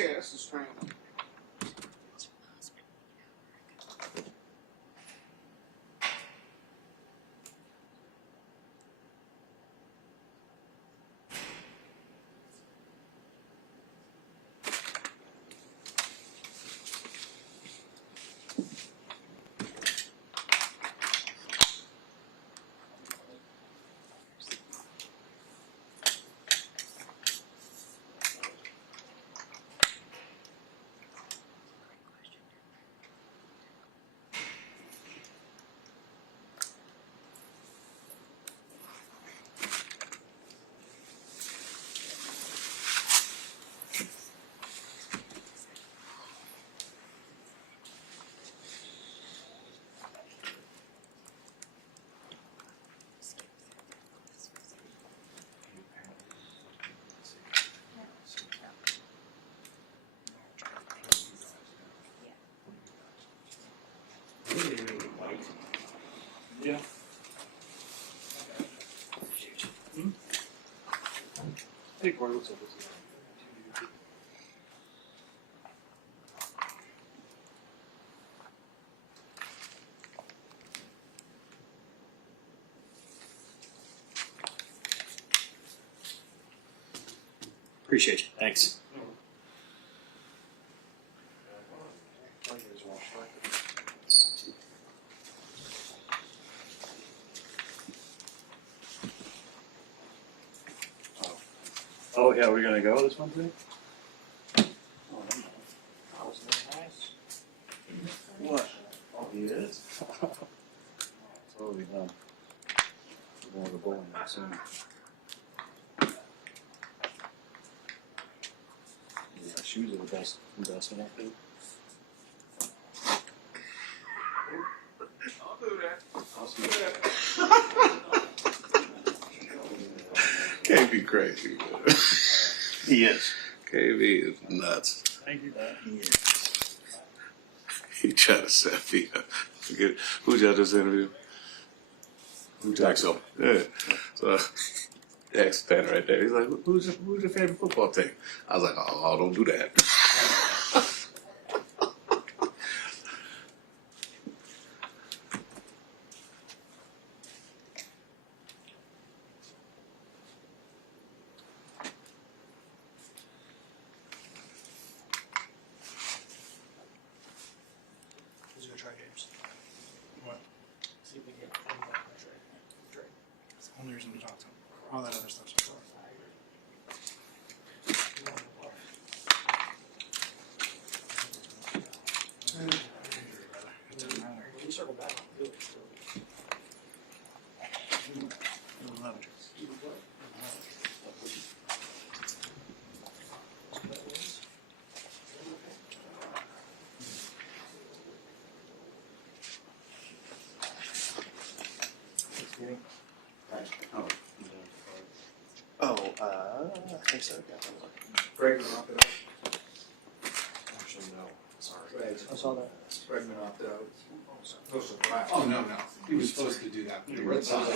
chest is training. Yeah. Hey, Corey, what's up? Appreciate you. Thanks. Oh, yeah, we're gonna go this one today? What? Oh, he is? So we done. We're going to the bowling soon. Yeah, shoes are the best investment out there. I'll do that. I'll see you. KB crazy. He is. KB is nuts. Thank you, Dad. He tried to set me up. Forget who'd y'all just interview? Jackson. Yeah. So Jack's standing right there. He's like, who's your favorite football team? I was like, oh, don't do that. Who's gonna try James? What? See if we get Trey. That's the only reason to talk to him. All that other stuff's fine. It doesn't matter. We can circle back. Do it. Love it. I think so. Bregman opted out. Actually, no. Sorry. Right. I saw that. Bregman opted out. No surprise. Oh, no. He was supposed to do that. The Red Sox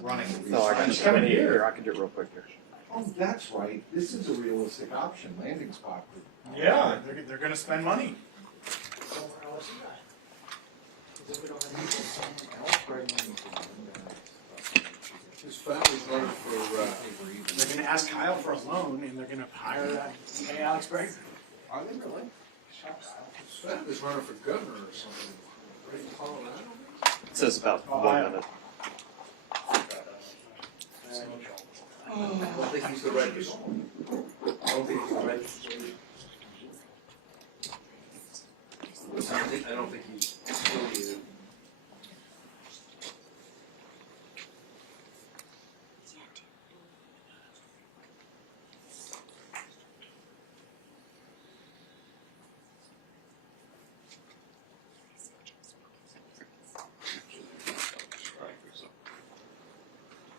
running. No, I can just come in here. I can do it real quick here. Oh, that's right. This is a realistic option, landing spot. Yeah, they're gonna spend money. His family's running for, They're gonna ask Kyle for a loan, and they're gonna hire that hey, Alex Bregman. are they really? His family's running for governor or something. Right in Colorado? It says about 1 minute. I don't think he's the register. I don't think he's the register. I don't think he's affiliated.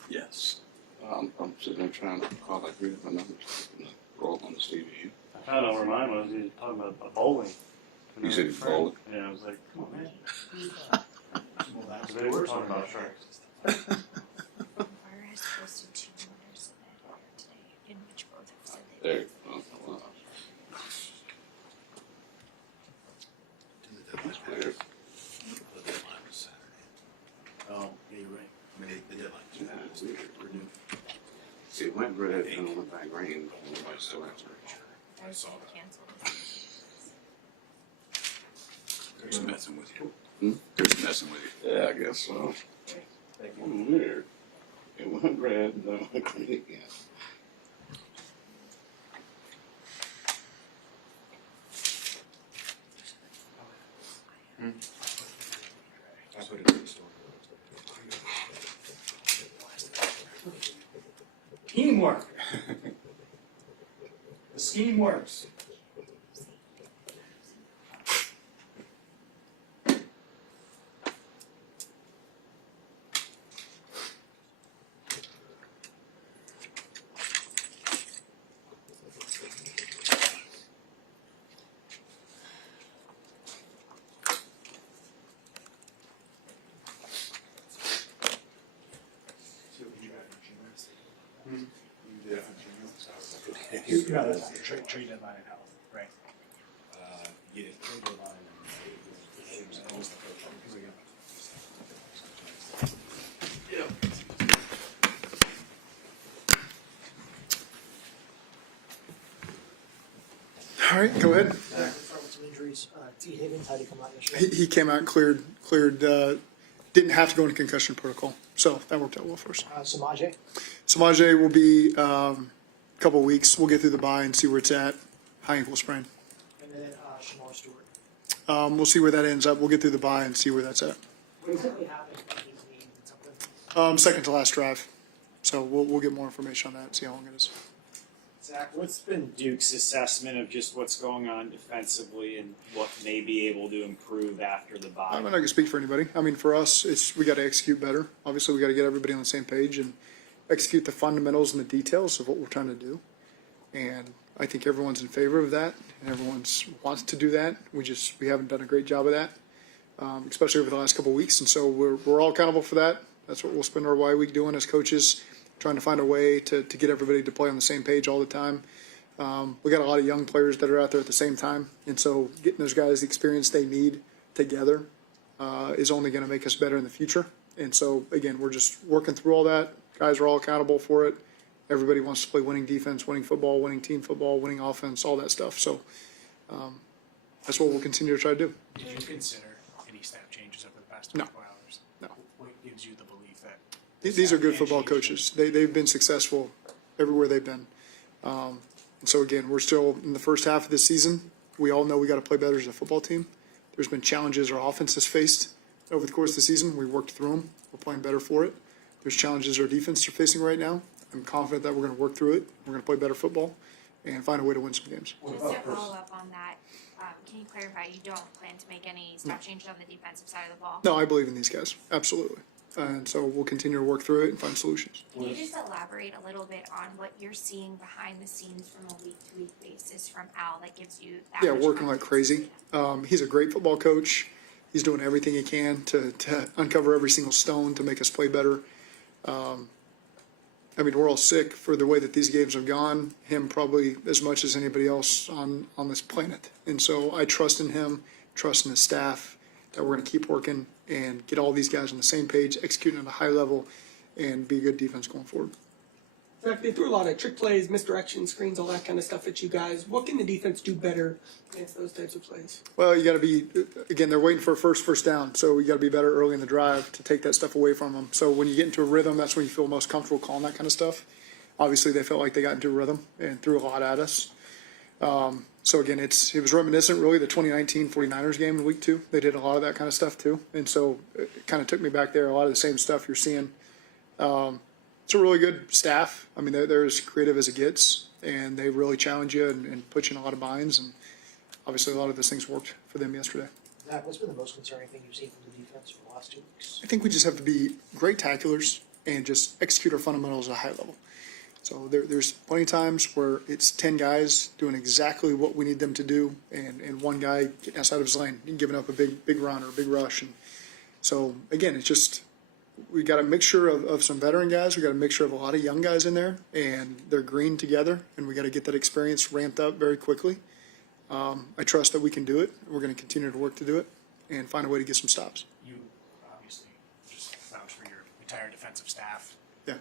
Yes. I'm sitting there trying to call that read my numbers. Roll on the TV. I found out where mine was. He was talking about bowling. You said he's bowling? Yeah, I was like, come on, man. They were talking about sharks. Fire has posted 2 murders in that area today, in which both have said they There. Oh, wow. rain, we might still have to. I saw that. Canceled. There's messing with you. There's messing with you. Yeah, I guess so. Weird. It went red, then it went green again. I put it in the store. Teamwork. The scheme works. You're not trade deadline in health, right? Yeah. All right, go ahead. Start with some injuries. T. Higgins, how did he come out yesterday? He came out and cleared, didn't have to go into concussion protocol. So that worked out well for us. Samaje, Samaje will be a couple of weeks. We'll get through the bye and see where it's at. High ankle sprain. and then Shamar Stewart. We'll see where that ends up. We'll get through the bye and see where that's at. What exactly happened in his knee and something? Second to last drive. So we'll get more information on that and see how long it is. Zach, what's been Duke's assessment of just what's going on defensively and what may be able to improve after the bye? I'm not going to speak for anybody. I mean, for us, we got to execute better. Obviously, we got to get everybody on the same page and execute the fundamentals and the details of what we're trying to do. And I think everyone's in favor of that, and everyone wants to do that. We haven't done a great job of that, especially over the last couple of weeks. And so we're all accountable for that. That's what we'll spend our bye week doing as coaches, trying to find a way to get everybody to play on the same page all the time. We got a lot of young players that are out there at the same time, and so getting those guys the experience they need together is only going to make us better in the future. And so, again, we're just working through all that. Guys are all accountable for it. Everybody wants to play winning defense, winning football, winning team football, winning offense, all that stuff. So that's what we'll continue to try to do. Did you consider any staff changes over the past No. 24 hours? No. What gives you the belief that These are good staff football can change coaches. They've been successful everywhere they've been. And so, again, we're still in the first half of this season. We all know we got to play better as a football team. There's been challenges our offense has faced over the course of the season. We worked through them. We're playing better for it. There's challenges our defense are facing right now. I'm confident that we're going to work through it. We're going to play better football and find a way to win some games. Just to follow up on that, can you clarify you don't plan to make any staff changes on the defensive side of the ball? No, I believe in these guys. Absolutely. And so we'll continue to work through it and find solutions. Can you just elaborate a little bit on what you're seeing behind the scenes from a week-to-week basis from Al that gives you that Yeah, much working like confidence? crazy. He's a great football coach. He's doing everything he can to uncover every single stone to make us play better. I mean, we're all sick for the way that these games have gone, him probably as much as anybody else on this planet. And so I trust in him, trust in his staff, that we're going to keep working and get all these guys on the same page, executing at a high level, and be a good defense going forward. Zach, they threw a lot of trick plays, misdirection, screens, all that kind of stuff at you guys. What can the defense do better against those types of plays? Well, you got to be, again, they're waiting for a first down, so you got to be better early in the drive to take that stuff away from them. So when you get into a rhythm, that's when you feel most comfortable calling that kind of stuff. Obviously, they felt like they got into a rhythm and threw a lot at us. So again, it was reminiscent, really, the 2019 49ers game in week 2. They did a lot of that kind of stuff too, and so it kind of took me back there. A lot of the same stuff you're seeing. It's a really good staff. I mean, they're as creative as it gets, and they really challenge you and put you in a lot of binds. And obviously, a lot of those things worked for them yesterday. Zach, what's been the most concerning thing you've seen from the defense for the last 2 weeks? I think we just have to be great tacklers and just execute our fundamentals at a high level. So there's plenty of times where it's 10 guys doing exactly what we need them to do, and one guy getting outside of his lane and giving up a big run or a big rush. And so again, it's just we got a mixture of some veteran guys. We got a mixture of a lot of young guys in there, and they're green together, and we got to get that experience ramped up very quickly. I trust that we can do it. We're going to continue to work to do it and find a way to get some stops. You obviously just vouch for your entire defensive staff. Yeah.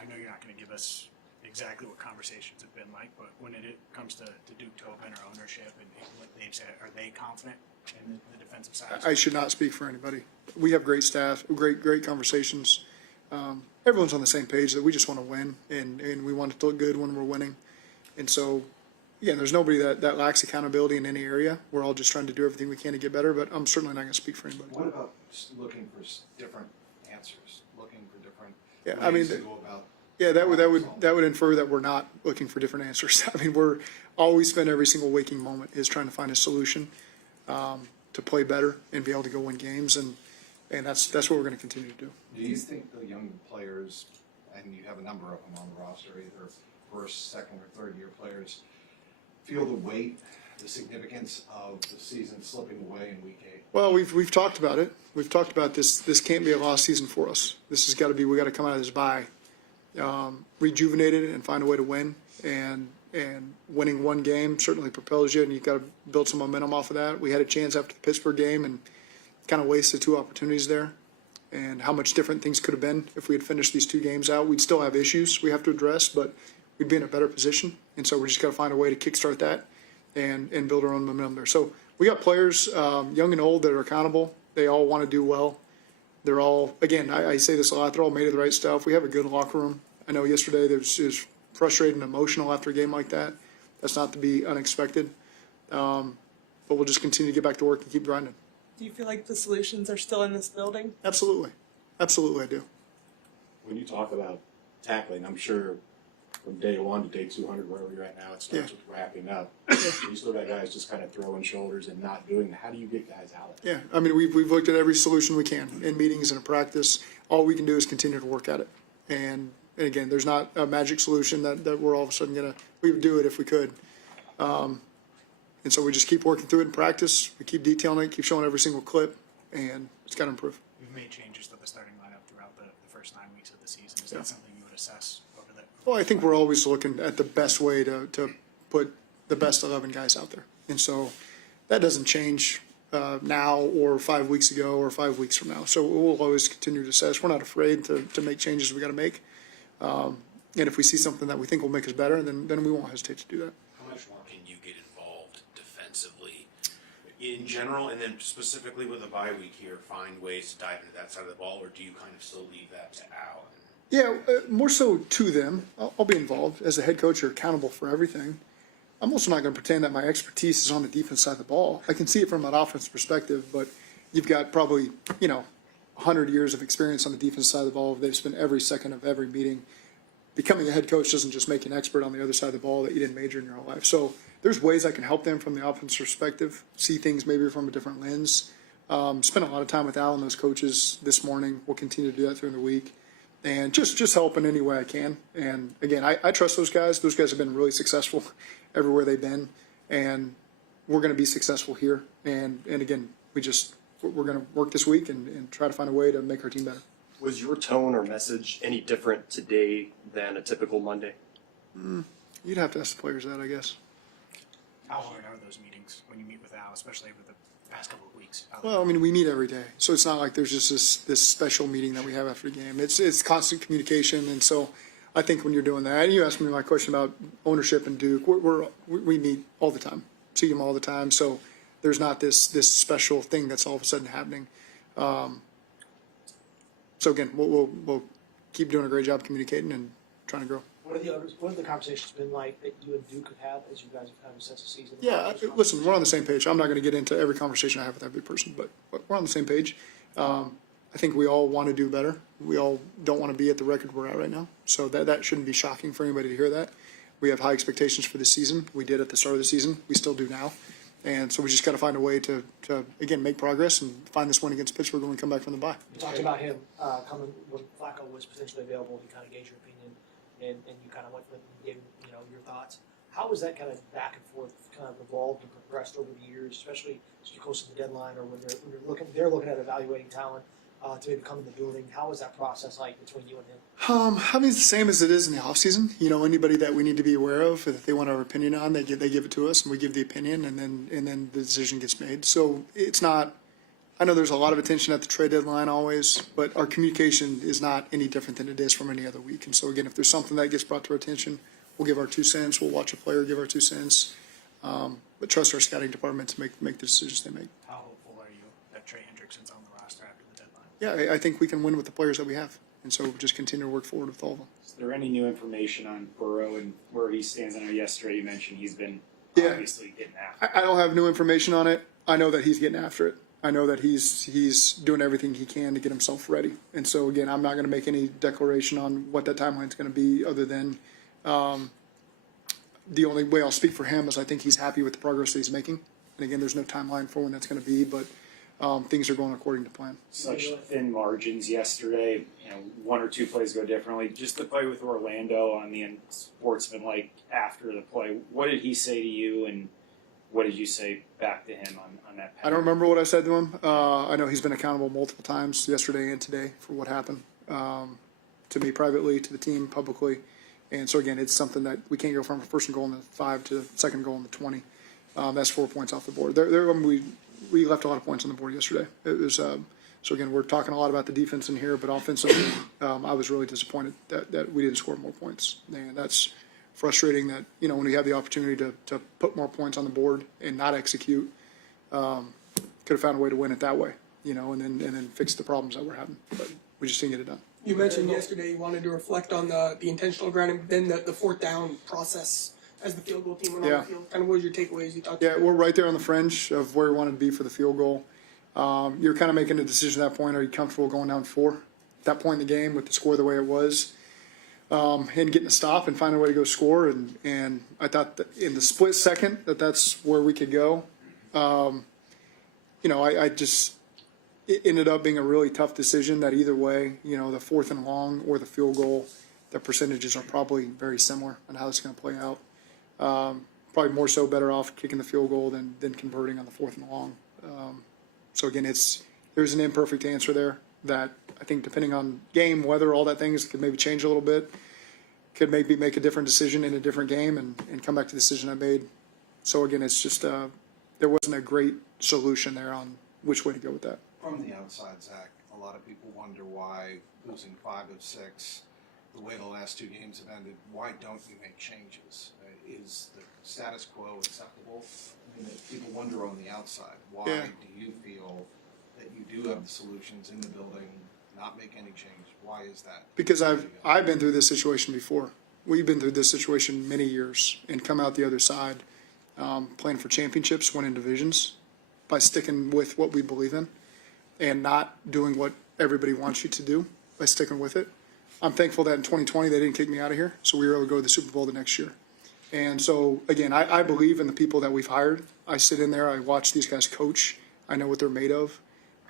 I know you're not going to give us exactly what conversations have been like, but when it comes to Duke Tobin or ownership and what they've said, are they confident in the defensive side? I should not speak for anybody. We have great staff, great conversations. Everyone's on the same page that we just want to win, and we want it to look good when we're winning. And so, yeah, there's nobody that lacks accountability in any area. We're all just trying to do everything we can to get better, but I'm certainly not going to speak for anybody. What about just looking for different answers, looking for different Yeah, I mean, ways to go about? yeah, that would infer that we're not looking for different answers. I mean, we're all we spend every single waking moment is trying to find a solution to play better and be able to go win games, and that's what we're going to continue to do. Do you think the young players, and you have a number of them on the roster, either first, second, or third year players, feel the weight, the significance of the season slipping away in week 8? Well, we've talked about it. We've talked about this. This can't be a lost season for us. This has got to be. We got to come out of this bye rejuvenated and find a way to win. And winning one game certainly propels you, and you've got to build some momentum off of that. We had a chance after the Pittsburgh game and kind of wasted 2 opportunities there. And how much different things could have been if we had finished these 2 games out. We'd still have issues we have to address, but we'd be in a better position. And so we just got to find a way to kickstart that and build our own momentum there. So we got players, young and old, that are accountable. They all want to do well. They're all, again, I say this a lot, they're all made of the right stuff. We have a good locker room. I know yesterday it was frustrating and emotional after a game like that. That's not to be unexpected. But we'll just continue to get back to work and keep grinding. Do you feel like the solutions are still in this building? Absolutely. Absolutely, I do. When you talk about tackling, I'm sure from day 1 to day 200, wherever you're at now, it starts with wrapping up. You still got guys just kind of throwing shoulders and not doing that. How do you get guys out? Yeah, I mean, we've looked at every solution we can in meetings and in practice. All we can do is continue to work at it. And again, there's not a magic solution that we're all of a sudden we would do it if we could. And so we just keep working through it in practice. We keep detailing it, keep showing every single clip, and it's got to improve. We've made changes to the starting lineup throughout the first 9 weeks of the season. Is that something you would assess over the? Well, I think we're always looking at the best way to put the best 11 guys out there. And so that doesn't change now or 5 weeks ago or 5 weeks from now. So we'll always continue to assess. We're not afraid to make changes we got to make. And if we see something that we think will make us better, then we won't hesitate to do that. How much more can you get involved defensively in general, and then specifically with a bye week here, find ways to dive into that side of the ball, or do you kind of still leave that to Al? Yeah, more so to them. I'll be involved. As a head coach, you're accountable for everything. I'm also not going to pretend that my expertise is on the defense side of the ball. I can see it from an offense perspective, but you've got probably, 100 years of experience on the defense side of the ball. They've spent every second of every meeting. Becoming a head coach doesn't just make you an expert on the other side of the ball that you didn't major in your whole life. So there's ways I can help them from the offense perspective, see things maybe from a different lens. Spent a lot of time with Al and those coaches this morning. We'll continue to do that through the week. And just help in any way I can. And again, I trust those guys. Those guys have been really successful everywhere they've been, and we're going to be successful here. And again, we're going to work this week and try to find a way to make our team better. Was your tone or message any different today than a typical Monday? You'd have to ask the players that, I guess. How hard are those meetings when you meet with Al, especially over the past couple of weeks? Well, I mean, we meet every day, so it's not like there's just this special meeting that we have after the game. It's constant communication, and so I think when you're doing that, and you asked me my question about ownership and Duke, we meet all the time, see them all the time. So there's not this special thing that's all of a sudden happening. So again, we'll keep doing a great job communicating and trying to grow. What have the conversations been like that you and Duke have had as you guys have kind of assessed the season? Yeah, listen, we're on the same page. I'm not going to get into every conversation I have with every person, but we're on the same page. I think we all want to do better. We all don't want to be at the record we're at right now. So that shouldn't be shocking for anybody to hear that. We have high expectations for this season. We did at the start of the season. We still do now. And so we just got to find a way to again, make progress and find this win against Pittsburgh when we come back from the bye. You talked about him coming when Flacco was potentially available. He kind of gave your opinion, and you kind of went with and gave your thoughts. How was that kind of back and forth kind of evolved and progressed over the years, especially as you close to the deadline or when they're looking at evaluating talent to maybe come in the building? How was that process like between you and him? I mean, it's the same as it is in the offseason. Anybody that we need to be aware of, that they want our opinion on, they give it to us, and we give the opinion, and then the decision gets made. So it's not. I know there's a lot of attention at the trade deadline always, but our communication is not any different than it is from any other week. And so again, if there's something that gets brought to our attention, we'll give our 2 cents. We'll watch a player give our 2 cents. But trust our scouting department to make the decisions they make. How hopeful are you that Trey Hendrickson's on the roster after the deadline? Yeah, I think we can win with the players that we have. And so we'll just continue to work forward with all of them. Is there any new information on Burrow and where he stands? I know yesterday you mentioned he's been Yeah. obviously getting after. I don't have new information on it. I know that he's getting after it. I know that he's doing everything he can to get himself ready. And so again, I'm not going to make any declaration on what that timeline is going to be, other than the only way I'll speak for him is I think he's happy with the progress that he's making. And again, there's no timeline for when that's going to be, but things are going according to plan. Such thin margins yesterday. 1 or 2 plays go differently. Just the play with Orlando on the unsportsmanlike after the play. What did he say to you, and what did you say back to him on that penalty? I don't remember what I said to him. I know he's been accountable multiple times yesterday and today for what happened to me privately, to the team publicly. And so again, it's something that we can't go from a first and goal in the 5 to second goal in the 20. That's 4 points off the board. We left a lot of points on the board yesterday. It was so again, we're talking a lot about the defense in here, but offensively, I was really disappointed that we didn't score more points. And that's frustrating that, when we have the opportunity to put more points on the board and not execute, could have found a way to win it that way, and then fix the problems that we're having. But we just didn't get it done. You mentioned yesterday you wanted to reflect on the intentional grounding, then the 4th down process as the field goal team went on the field. Kind of what was your takeaways you thought? Yeah, we're right there on the fringe of where we wanted to be for the field goal. You're kind of making a decision at that point. Are you comfortable going down 4? At that point in the game with the score the way it was, and getting a stop and finding a way to go score. And I thought that in the split second that's where we could go. It ended up being a really tough decision that either way, the 4th and long or the field goal, the percentages are probably very similar on how it's going to play out. Probably more so better off kicking the field goal than converting on the 4th and long. So again, there's an imperfect answer there that I think depending on game, weather, all that things could maybe change a little bit, could maybe make a different decision in a different game and come back to the decision I made. So again, it's just there wasn't a great solution there on which way to go with that. From the outside, Zach, a lot of people wonder why losing 5 of 6, the way the last 2 games have ended, why don't you make changes? Is the status quo acceptable? I mean, people wonder on the outside, why do you feel that you do have the solutions in the building, not make any change? Why is that? Because I've been through this situation before. We've been through this situation many years and come out the other side playing for championships, winning divisions by sticking with what we believe in and not doing what everybody wants you to do by sticking with it. I'm thankful that in 2020 they didn't kick me out of here, so we were able to go to the Super Bowl the next year. And so, again, I believe in the people that we've hired. I sit in there, I watch these guys coach. I know what they're made of.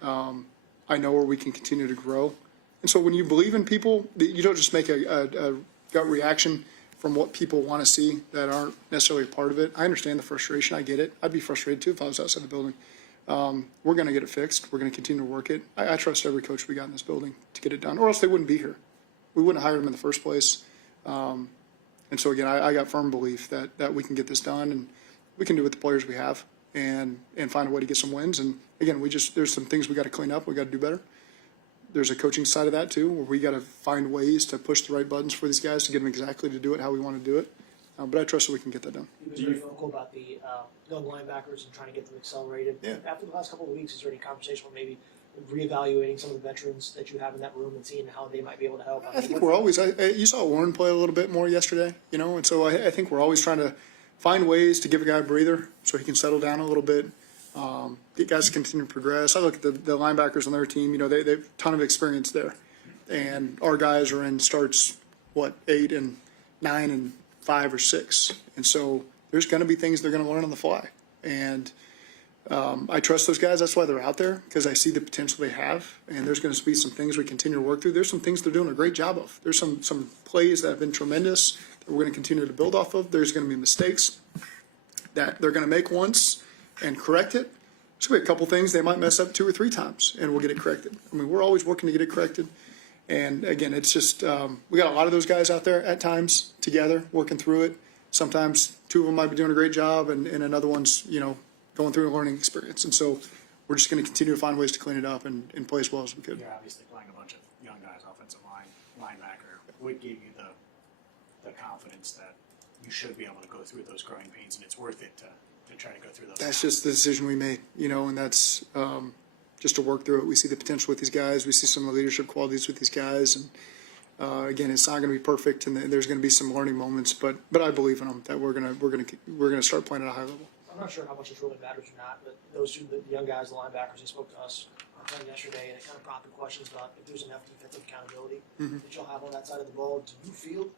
I know where we can continue to grow. And so when you believe in people, you don't just make a gut reaction from what people want to see that aren't necessarily a part of it. I understand the frustration. I get it. I'd be frustrated too if I was outside the building. We're going to get it fixed. We're going to continue to work it. I trust every coach we got in this building to get it done, or else they wouldn't be here. We wouldn't have hired them in the first place. And so, again, I got firm belief that we can get this done, and we can do with the players we have and find a way to get some wins. And, again, there's some things we got to clean up. We got to do better. There's a coaching side of that, too, where we got to find ways to push the right buttons for these guys to get them exactly to do it how we want to do it. But I trust that we can get that done. He was very vocal about the young linebackers and trying to get them accelerated. Yeah. After the last couple of weeks, is there any conversation about maybe reevaluating some of the veterans that you have in that room and seeing how they might be able to help? I think we're always, you saw Warren play a little bit more yesterday, and so I think we're always trying to find ways to give a guy a breather so he can settle down a little bit. Get guys to continue to progress. I look at the linebackers on their team, they have a ton of experience there. And our guys are in starts, 8 and 9 and 5 or 6. And so there's going to be things they're going to learn on the fly. And I trust those guys. That's why they're out there, because I see the potential they have. And there's going to be some things we continue to work through. There's some things they're doing a great job of. There's some plays that have been tremendous that we're going to continue to build off of. There's going to be mistakes that they're going to make once and correct it. There's going to be a couple things they might mess up 2 or 3 times, and we'll get it corrected. I mean, we're always working to get it corrected. And, again, it's just we got a lot of those guys out there at times together working through it. Sometimes 2 of them might be doing a great job, and another one's, going through a learning experience. And so we're just going to continue to find ways to clean it up and play as well as we could. You're obviously playing a bunch of young guys, offensive line, linebacker. What gave you the confidence that you should be able to go through those growing pains and it's worth it to try to go through those? That's just the decision we made, and that's just to work through it. We see the potential with these guys. We see some of the leadership qualities with these guys, and again, it's not going to be perfect, and there's going to be some learning moments. But I believe in them that we're gonna start playing at a high level. I'm not sure how much this really matters or not, but those two, the young guys, the linebackers, they spoke to us yesterday, and it kind of prompted questions about if there's enough defensive accountability that you'll have on that side of the ball. Do you feel,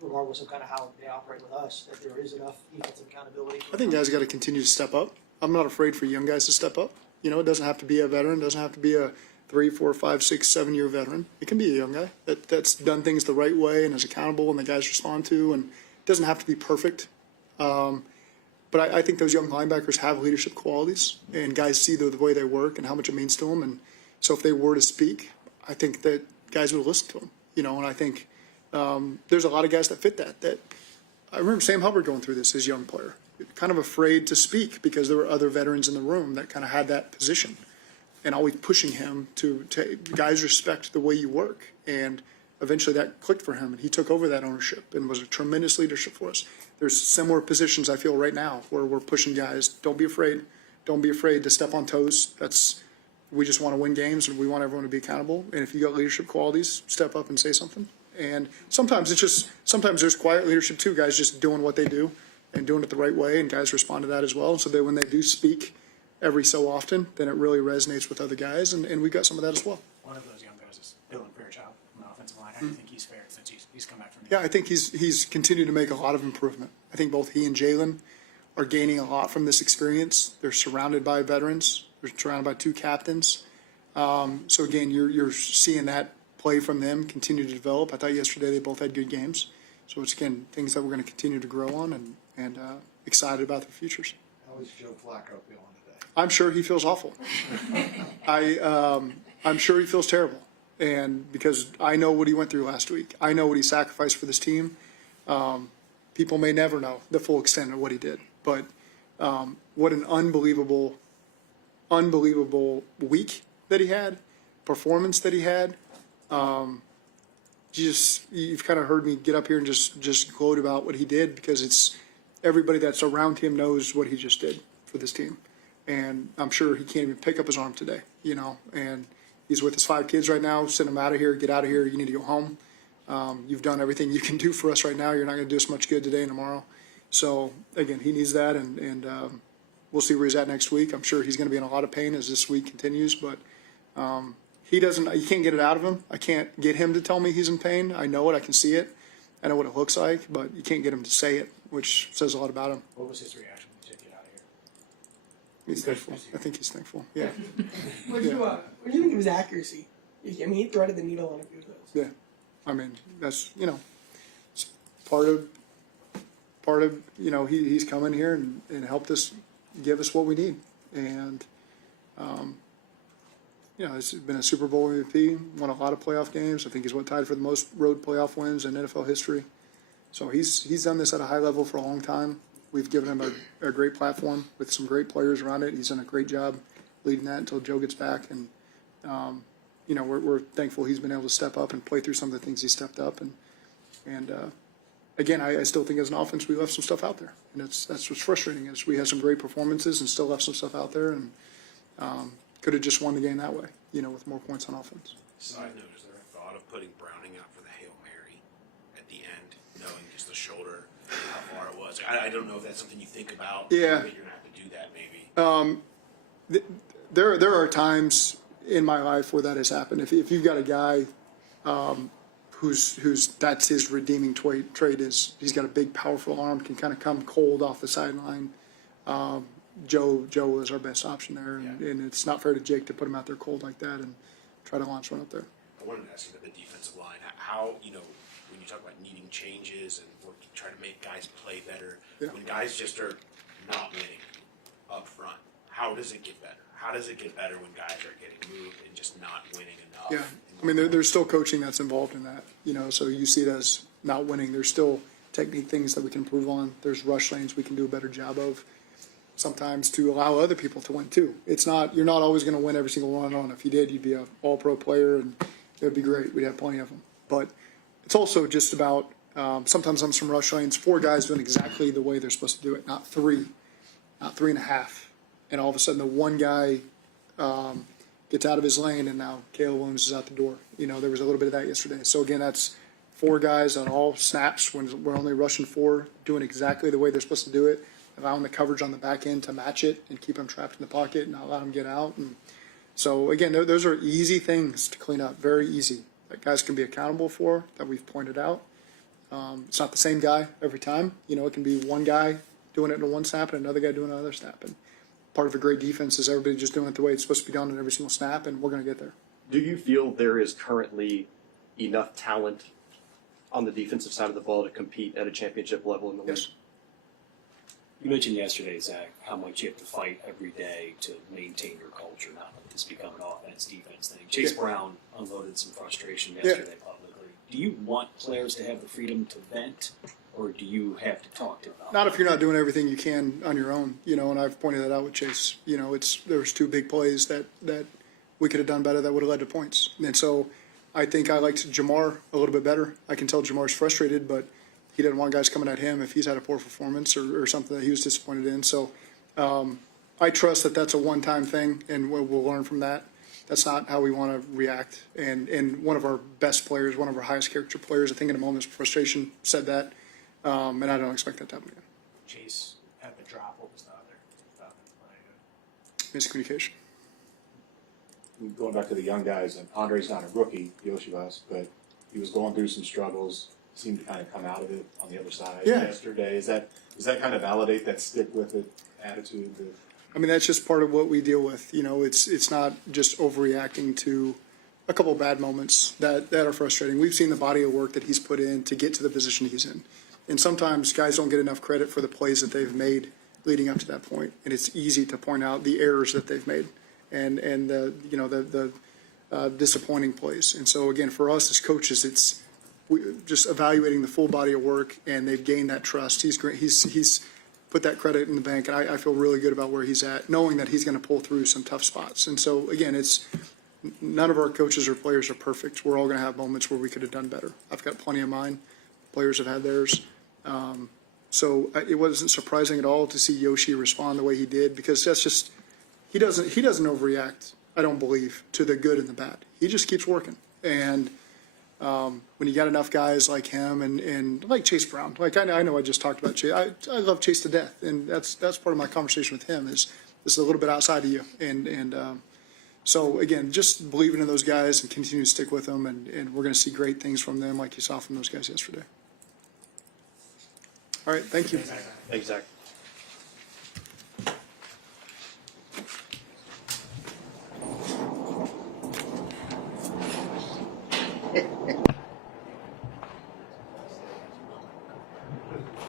regardless of kind of how they operate with us, that there is enough defensive accountability? I think guys got to continue to step up. I'm not afraid for young guys to step up. It doesn't have to be a veteran. It doesn't have to be a 3, 4, 5, 6, 7 year veteran. It can be a young guy that's done things the right way and is accountable and the guys respond to, and it doesn't have to be perfect. But I think those young linebackers have leadership qualities, and guys see the way they work and how much it means to them. And so if they were to speak, I think that guys would listen to them. And I think there's a lot of guys that fit that. I remember Sam Hubbard going through this as a young player, kind of afraid to speak because there were other veterans in the room that kind of had that position, and always pushing him to guys respect the way you work. And eventually that clicked for him, and he took over that ownership and was a tremendous leadership for us. There's similar positions I feel right now where we're pushing guys. Don't be afraid. Don't be afraid to step on toes. We just want to win games, and we want everyone to be accountable. And if you got leadership qualities, step up and say something. And sometimes there's quiet leadership too, guys just doing what they do and doing it the right way, and guys respond to that as well. So that when they do speak every so often, then it really resonates with other guys, and we got some of that as well. One of those young guys is Dylan Fairchild on the offensive line. How do you think he's fared since he's come back from the Yeah, I think he's continued to make a lot of improvement. I think both he and Jalen are gaining a lot from this experience. They're surrounded by veterans. They're surrounded by 2 captains. So again, you're seeing that play from them continue to develop. I thought yesterday they both had good games. So it's, again, things that we're going to continue to grow on and excited about their futures. How is Joe Flacco feeling today? I'm sure he feels awful. I'm sure he feels terrible. And because I know what he went through last week. I know what he sacrificed for this team. People may never know the full extent of what he did. But what an unbelievable week that he had, performance that he had. You've kind of heard me get up here and just gloat about what he did, because it's everybody that's around him knows what he just did for this team. And I'm sure he can't even pick up his arm today, and he's with his 5 kids right now. Send him out of here, get out of here. You need to go home. You've done everything you can do for us right now. You're not going to do us much good today and tomorrow. So again, he needs that, and we'll see where he's at next week. I'm sure he's going to be in a lot of pain as this week continues, but you can't get it out of him. I can't get him to tell me he's in pain. I know it. I can see it. I know what it looks like, but you can't get him to say it, which says a lot about him. What was his reaction when he said, "Get out of here"? He's thankful. I think he's thankful. Yeah. What do you think of his accuracy? I mean, he threaded the needle on a few of those. Yeah. I mean, that's, it's part of, he's come in here and helped us, give us what we need. And, he's been a Super Bowl MVP, won a lot of playoff games. I think he's tied for the most road playoff wins in NFL history. So he's done this at a high level for a long time. We've given him a great platform with some great players around it. He's done a great job leading that until Joe gets back. And, we're thankful he's been able to step up and play through some of the things he stepped up. And again, I still think as an offense we left some stuff out there. And that's what's frustrating is we had some great performances and still left some stuff out there. And could have just won the game that way, with more points on offense. Side note, is there a thought of putting Browning out for the Hail Mary at the end, knowing just the shoulder, how far it was? I don't know if that's something you think about. Yeah. But you're going to have to do that maybe. There are times in my life where that has happened. If you've got a guy who's that's his redeeming trait is he's got a big, powerful arm, can kind of come cold off the sideline. Joe was our best option there, and it's not fair to Jake to put him out there cold like that and try to launch one up there. I wanted to ask you about the defensive line. How, when you talk about needing changes and trying to make guys play better, when guys just are not winning up front, how does it get better? How does it get better when guys are getting moved and just not winning enough? Yeah, I mean, there's still coaching that's involved in that, so you see it as not winning. There's still technique things that we can improve on. There's rush lanes we can do a better job of. sometimes to allow other people to win too. You're not always going to win every single one. If you did, you'd be an all-pro player, and it would be great. We'd have plenty of them. But it's also just about sometimes on some rush lanes, 4 guys doing exactly the way they're supposed to do it, not 3, not 3.5, and all of a sudden the one guy gets out of his lane, and now Caleb Williams is out the door. There was a little bit of that yesterday. So again, that's 4 guys on all snaps when we're only rushing 4, doing exactly the way they're supposed to do it, allowing the coverage on the back end to match it and keep them trapped in the pocket and not allow them to get out. And so again, those are easy things to clean up, very easy, that guys can be accountable for, that we've pointed out. It's not the same guy every time. It can be one guy doing it in one snap and another guy doing another snap. And part of a great defense is everybody just doing it the way it's supposed to be done in every single snap, and we're going to get there. Do you feel there is currently enough talent on the defensive side of the ball to compete at a championship level in the league? Yes. You mentioned yesterday, Zach, how much you have to fight every day to maintain your culture, not let this become an offense-defense thing. Chase Brown unloaded some frustration yesterday publicly. Do you want players to have the freedom to vent, or do you have to talk to them? Not if you're not doing everything you can on your own, and I've pointed that out with Chase. There was 2 big plays that we could have done better that would have led to points. And so I think I liked Jamar a little bit better. I can tell Jamar's frustrated, but he doesn't want guys coming at him if he's had a poor performance or something that he was disappointed in. So I trust that that's a one-time thing, and we'll learn from that. That's not how we want to react. And one of our best players, one of our highest character players, I think in a moment's frustration said that, and I don't expect that to happen again. Chase had the drop. What was the other play? Miscommunication. Going back to the young guys, and Andre's not a rookie, Yoshi was, but he was going through some struggles, seemed to kind of come out of it on the other side yesterday. Does that kind of validate that stick with it attitude? That's just part of what we deal with. It's not just overreacting to a couple of bad moments that are frustrating. We've seen the body of work that he's put in to get to the position he's in. And sometimes guys don't get enough credit for the plays that they've made leading up to that point. And it's easy to point out the errors that they've made and the disappointing plays. And so again, for us as coaches, it's just evaluating the full body of work, and they've gained that trust. He's great. He's put that credit in the bank, and I feel really good about where he's at, knowing that he's going to pull through some tough spots. And so again, none of our coaches or players are perfect. We're all going to have moments where we could have done better. I've got plenty of mine. Players have had theirs. So it wasn't surprising at all to see Yoshi respond the way he did, because that's just he doesn't overreact, I don't believe, to the good and the bad. He just keeps working. And when you got enough guys like him and like Chase Brown, like I know I just talked about Chase. I love Chase to death, and that's part of my conversation with him is this is a little bit outside of you. And so again, just believing in those guys and continue to stick with them, and we're going to see great things from them, like you saw from those guys yesterday. All right, thank you. Thanks, Zach.